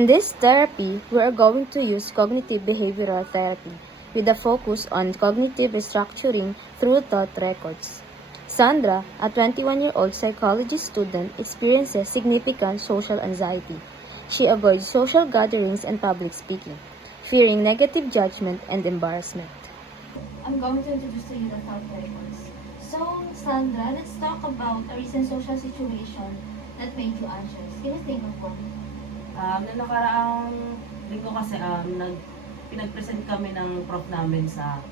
In this therapy, we are going to use cognitive behavioral therapy with a focus on cognitive restructuring through thought records. Sandra, a 21-year-old psychology student, experiences significant social anxiety. She avoids social gatherings and public speaking, fearing negative judgment and embarrassment. I'm going to introduce to you the thought records. So, Sandra, let's talk about a recent social situation that made you anxious. Can you think of one? Noong nakaraang linggo kasi pinag-present kami ng prof namin sa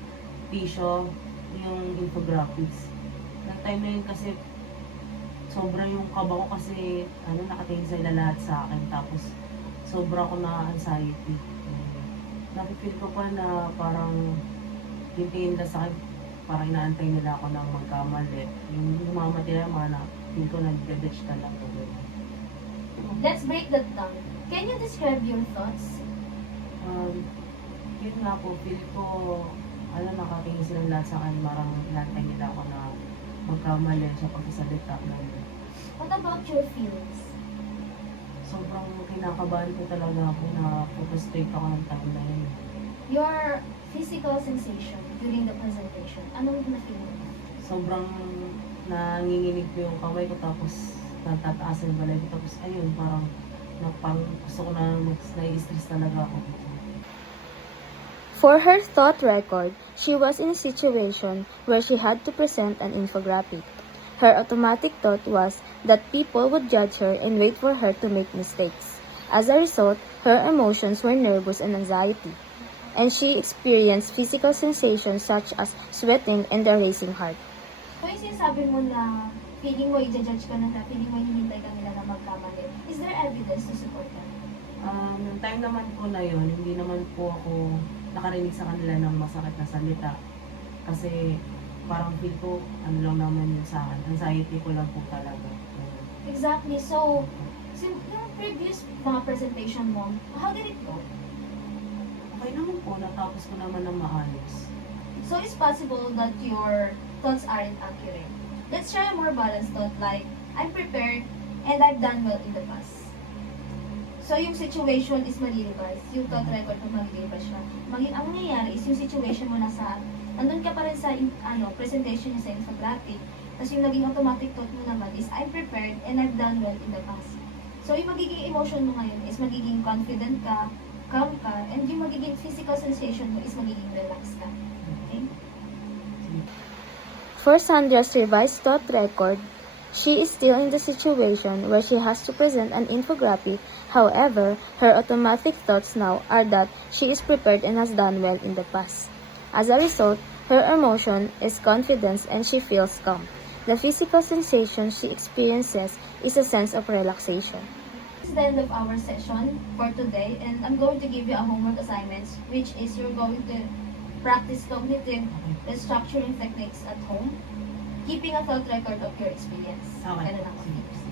Tisho, yung infographics. Nang time na yun kasi sobra yung kaba ko kasi nakatingin sila lahat sa akin, tapos sobra ko na anxiety. Nakifeel ko pa na parang tingin nila sa akin, parang inaantay nila ako ng magkamali. Yung humamati na mga feel ko nag-detach ka lang. Let's break that down. Can you describe your thoughts? Yun nga po, feel ko, nakatingin silang lahat sa akin, parang inaantay nila ako na magkamali sa pagsasalita namin. What about your feelings? Sobrang kinakabahan ko talaga ako na frustrate ako ng time na yun. Your physical sensation during the presentation. Anong na-feel mo? Sobrang nanginginig ko yung kamay ko, tapos natataas yung balay ko, tapos ayun, parang gusto ko na nai-stress talaga ako. For her thought record, she was in a situation where she had to present an infographic. Her automatic thought was that people would judge her and wait for her to make mistakes. As a result, her emotions were nervous and anxiety, and she experienced physical sensations such as sweating and a racing heart. So, yung sinasabi mo na feeling mo i-judge ka na feeling mo hinihintay ka nila na magkamali. Is there evidence to support that? Nung time naman po na yun, hindi naman po ako nakarinig sa kanila ng masakit na salita. Kasi parang feel ko, lang naman yun sa akin. Anxiety ko lang po talaga. Exactly. So, yung previous mga presentation mo, how did it go? Okay naman po, natapos ko naman ng maayos. So, it's possible that your thoughts aren't accurate. Let's try a more balanced thought like, I'm prepared and I've done well in the past. So, yung situation is mali-revise. Yung thought record mo mali-revise siya. Ang nangyayari is yung situation mo andun ka pa rin sa presentation niya sa infographic. Tapos yung naging automatic thought mo naman is, I'm prepared and I've done well in the past. So, yung magiging emotion mo ngayon is magiging confident ka, calm ka, and yung magiging physical sensation mo is magiging relaxed ka. Okay? For Sandra's revised thought record, she is still in the situation where she has to present an infographic. However, her automatic thoughts now are that she is prepared and has done well in the past. As a result, her emotion is confidence and she feels calm. The physical sensation she experiences is a sense of relaxation. This is the end of our session for today, and I'm going to give you a homework assignments, which is you're going to practice cognitive restructuring techniques at home, keeping a thought record of your experience. Okay. Ganun ako.